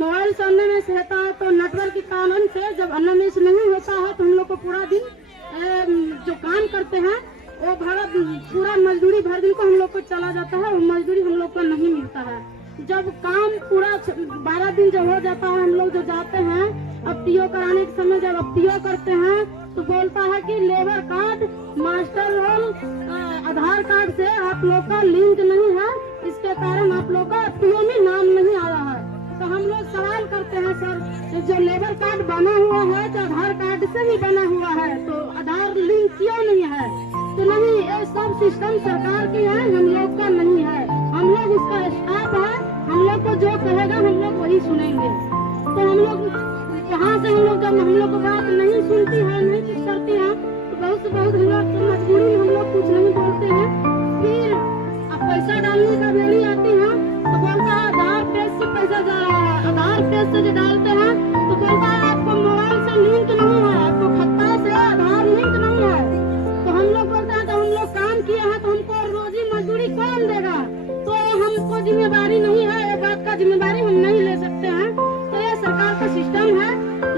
Mobile से अन्नमेष रहता है तो नेटवर्क के कारण से जब अन्नमेष नहीं होता है तो हम लोग को पूरा दिन जो काम करते हैं वो पूरा मजदूरी भर दिन को हम लोग को चला जाता है। वो मजदूरी हम लोग को नहीं मिलता है। जब काम पूरा 12 दिन जब हो जाता है हम लोग जो जाते हैं अब पीओ कराने के समय जब अब पीओ करते हैं तो बोलता है कि लेबर कार्ड मास्टर रोल आधार कार्ड से आप लोग का लिंक नहीं है, इसके कारण आप लोग का पीओ में नाम नहीं आया है। तो हम लोग सवाल करते हैं सर जो लेबर कार्ड बना हुआ है तो आधार कार्ड से ही बना हुआ है तो आधार लिंक क्यों नहीं है? तो नहीं, ये सब सिस्टम सरकार की है, हम लोग का नहीं है। हम लोग उसका स्टाफ है, हम लोग को जो कहेगा हम लोग वही सुनेंगे। तो हम लोग कहाँ से हम लोग जब हम लोग को बात नहीं सुनती है नहीं कुछ करती है तो बहुत से बहुत हम लोग मजबूरी में हम लोग कुछ नहीं बोलते हैं। फिर अब पैसा डालने का बेड़ी आती है तो बोलता है आधार पेज से पैसा जा रहा है। आधार पेज से जो डालते हैं तो बोलता है आपको मोबाइल से लिंक नहीं है, आपको खत्ता से आधार लिंक नहीं है। तो हम लोग बोलते हैं तो हम लोग काम किए हैं तो हमको रोजी मजदूरी कौन देगा? तो हमको जिम्मेदारी नहीं है, ये बात का जिम्मेदारी हम नहीं ले सकते हैं। तो ये सरकार का सिस्टम है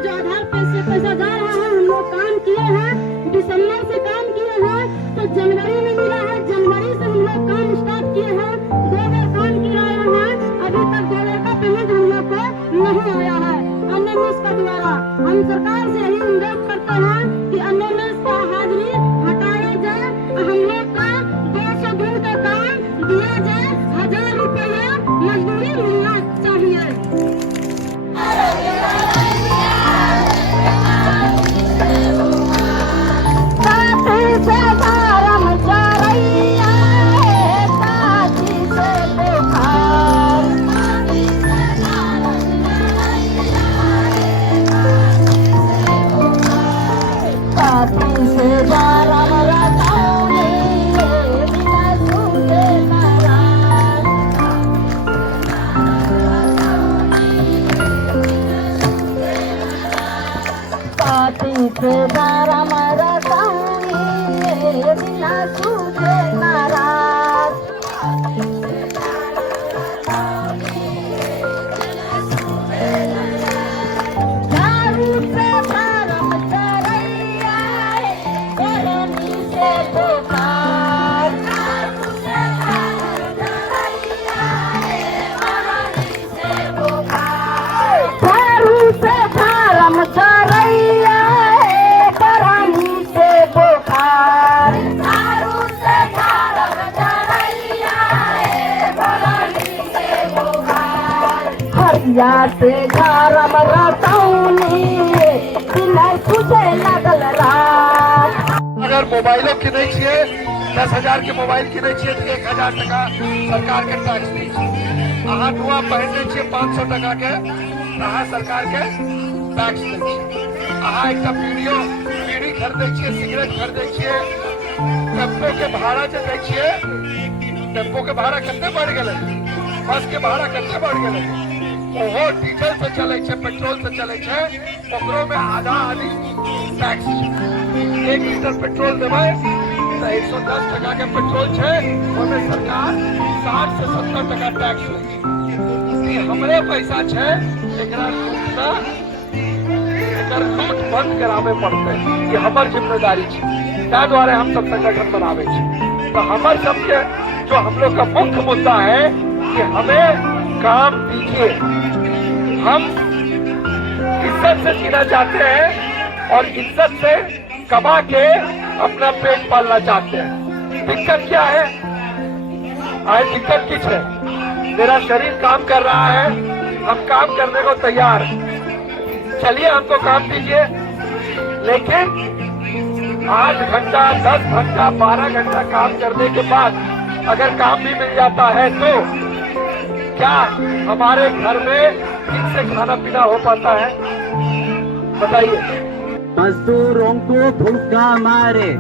जो आधार पेज से पैसा जा रहा है। हम लोग काम किए हैं, दिसंबर से काम किए हैं तो जनवरी में मिला है। जनवरी से हम लोग काम स्टार्ट किए हैं, 2 बार काम किया है, अभी तक 2 बार का पेमेंट हम लोग को नहीं आया है अन्नमेष का द्वारा। हम सरकार से यही अनुरोध करते हैं कि अन्नमेष का हाजिरी हटाया जाए, हम लोग का 200 दिन का काम दिया जाए, 1000 रुपया मजदूरी मिलना चाहिए। से गरम रतौनी तुझे लगल रात। अगर मोबाइलों की नहीं चाहिए 10,000 के मोबाइल की नहीं चाहिए तो 1,000 टका सरकार के टैक्स दी। अहाँ धुआं पहनने चाहिए 500 टका के अहाँ सरकार के टैक्स दी। अहाँ एक बीड़ी खरीदे छियै, सिगरेट खरीदे छियै, टेम्पो के भाड़ा जो दै छियै, टेम्पो के भाड़ा कते बढ़ गए, बस के भाड़ा कते बढ़ गए, ओहो डीजल से चले छे, पेट्रोल से चले छे, ओकरो में आधा आधी टैक्स। 1 लीटर पेट्रोल देवे तो 110 टका के पेट्रोल छे, ओमे सरकार 60 से 70 टका टैक्स ले छे। हमरे पैसा छे, एकरा लूट बंद करावे पड़ते, ये हमर जिम्मेदारी छे। त्या द्वारे हम सब संगठन बनावे छे। तो हमर सबके जो हम लोग का मुख्य मुद्दा है कि हमें काम दीजिए। हम इज्जत से जीना चाहते हैं और इज्जत से कमा के अपना पेट पालना चाहते हैं। दिक्कत क्या है? आज दिक्कत किस है? मेरा शरीर काम कर रहा है, हम काम करने को तैयार, चलिए हमको काम दीजिए। लेकिन 8 घंटा 10 घंटा 12 घंटा काम करने के बाद अगर काम भी मिल जाता है तो क्या हमारे घर में ठीक से खाना पीना हो पाता है? बताइए। मजदूरों को भूखा मारे,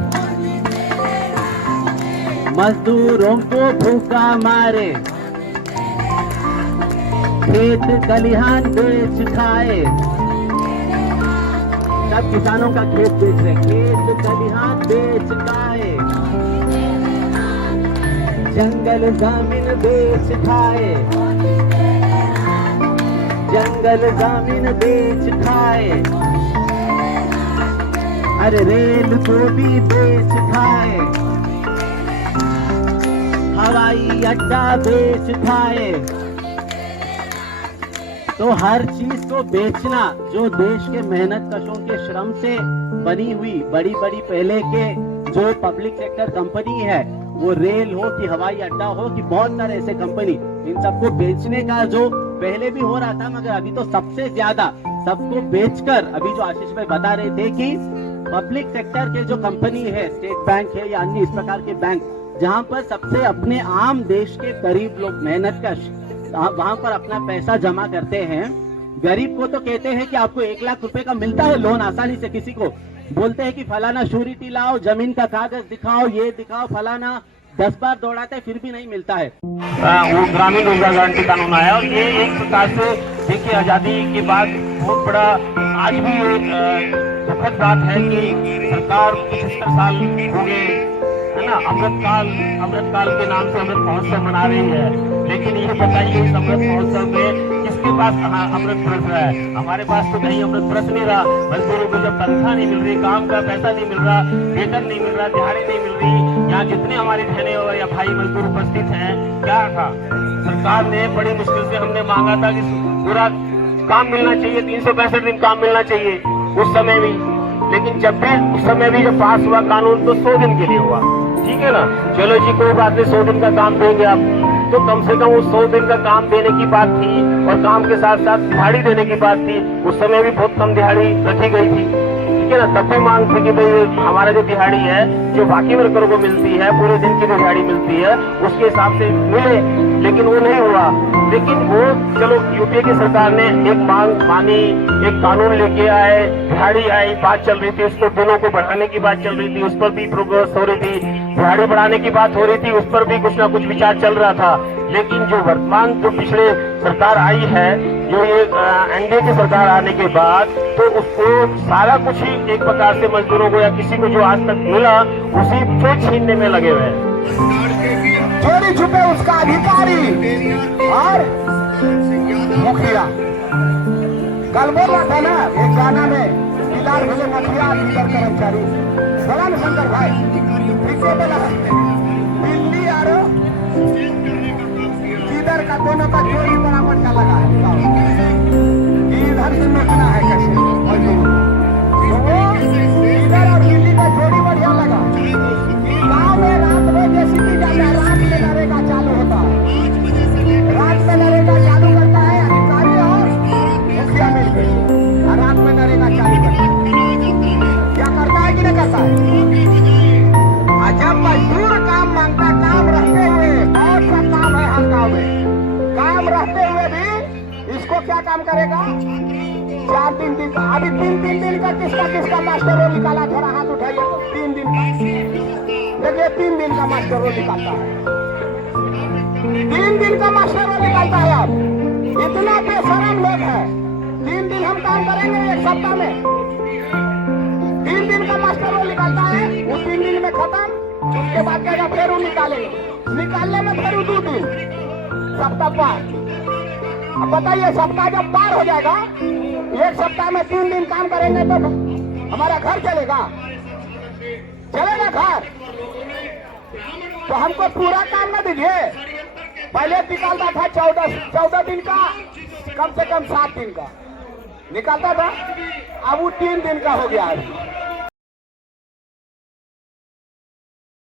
मजदूरों को भूखा मारे, खेत खलिहान बेच खाए। सब किसानों का खेत बेच रहे, खेत खलिहान बेच खाए, जंगल जमीन बेच खाए। जंगल जमीन बेच खाए, अरे रेल को भी बेच खाए, हवाई अड्डा बेच खाए। तो हर चीज को बेचना जो देश के मेहनत कशों के श्रम से बनी हुई बड़ी बड़ी पहले के जो पब्लिक सेक्टर कंपनी है, वो रेल हो कि हवाई अड्डा हो कि बहुत सारे ऐसे कंपनी, इन सबको बेचने का जो पहले भी हो रहा था, मगर अभी तो सबसे ज्यादा सबको बेचकर, अभी जो आशीष भाई बता रहे थे कि पब्लिक सेक्टर के जो कंपनी है, स्टेट बैंक है या अन्य इस प्रकार के बैंक, जहां पर सबसे अपने आम देश के गरीब लोग मेहनत कश वहां पर अपना पैसा जमा करते हैं। गरीब को तो कहते हैं कि आपको 1 लाख रुपए का मिलता है लोन आसानी से, किसी को बोलते हैं कि फलाना श्योरिटी लाओ, जमीन का कागज दिखाओ, ये दिखाओ, फलाना 10 बार दौड़ाते हैं फिर भी नहीं मिलता है। वो ग्रामीण रोजगार गारंटी कानून आया और ये एक प्रकार से देखिए आजादी के बाद बहुत बड़ा आज भी दुखद बात है कि सरकार 75 साल हो गए है ना, अमृत काल के नाम से अमृत महोत्सव मना रही है, लेकिन ये बताइए इस अमृत महोत्सव में किसके पास अमृत बरस रहा है? हमारे पास तो कहीं अमृत बरस नहीं रहा। मजदूरों को जब तनख्वाह नहीं मिल रही, काम का पैसा नहीं मिल रहा, वेतन नहीं मिल रहा, दिहाड़ी नहीं मिल रही, यहाँ जितने हमारे बहने और या भाई मजदूर उपस्थित हैं, क्या था सरकार ने बड़ी मुश्किल से हमने मांगा था कि पूरा काम मिलना चाहिए, 365 दिन काम मिलना चाहिए उस समय भी, लेकिन जब भी उस समय भी जब पास हुआ कानून तो 100 दिन के लिए हुआ, ठीक है ना, चलो जी कोई बात नहीं, 100 दिन का काम देंगे आप, तो कम से कम उस 100 दिन का काम देने की बात थी और काम के साथ साथ दिहाड़ी देने की बात थी। उस समय भी बहुत कम दिहाड़ी रखी गई थी, ठीक है ना, तब भी मांग थी कि भाई हमारा जो दिहाड़ी है जो बाकी वर्करों को मिलती है, पूरे दिन की जो दिहाड़ी मिलती है उसके हिसाब से मिले, लेकिन वो नहीं हुआ। लेकिन वो चलो यूपीए की सरकार ने एक मांग मानी, एक कानून लेके आए, दिहाड़ी आई, बात चल रही थी, उसको दिनों को बढ़ाने की बात चल रही थी, उस पर भी प्रोग्रेस हो रही थी, दिहाड़ी बढ़ाने की बात हो रही थी, उस पर भी कुछ ना कुछ विचार चल रहा था। लेकिन जो वर्तमान जो पिछले सरकार आई है, जो ये एनडीए की सरकार आने के बाद, तो उसको सारा कुछ ही एक प्रकार से मजदूरों को या किसी को जो आज तक मिला उसी को छीनने में लगे हुए हैं। चोरी छुपे उसका अधिकारी और मुखिया। कल बोल रहा था ना एक गाना में, बिलार भले मुखिया भीतर कर्मचारी, बोला ना शंकर भाई, ठीक है बोला, दिल्ली और इधर का दोनों का चोरी बराबर का लगा है, इधर से नोचना है कैसे, तो वो इधर और दिल्ली का चोरी बढ़िया लगा। गाँव में रात में जैसी की जाता है, रात में नरेगा चालू होता है, रात में नरेगा चालू करता है अधिकारी और मुखिया मिलकर, रात में नरेगा चालू करता है, क्या करता है कि नहीं करता है? जब मजदूर काम मांगता, काम रहते हुए, बहुत सा काम है हर गाँव में, काम रहते हुए भी इसको क्या काम करेगा? 4-3 दिन का, अभी 3 दिन का किसका मास्टर रोल निकाला, थोड़ा हाथ उठाइए, 3 दिन का, देखिए 3 दिन का मास्टर रोल निकालता है, 3 दिन का मास्टर रोल निकालता है। आप इतना बेशरम लोग है, 3 दिन हम काम करेंगे एक सप्ताह में, 3 दिन का मास्टर रोल निकालता है, वो 3 दिन में खत्म, उसके बाद कहेगा फिर वो निकालेंगे, निकालने में फिर 2 दिन, सप्ताह पार। अब बताइए सप्ताह जब पार हो जाएगा, एक सप्ताह में 3 दिन काम करेंगे तो हमारा घर चलेगा घर? तो हमको पूरा काम न दीजिए, पहले निकालता था 14 दिन का, कम से कम 7 दिन का निकालता था, अब वो 3 दिन का हो गया है।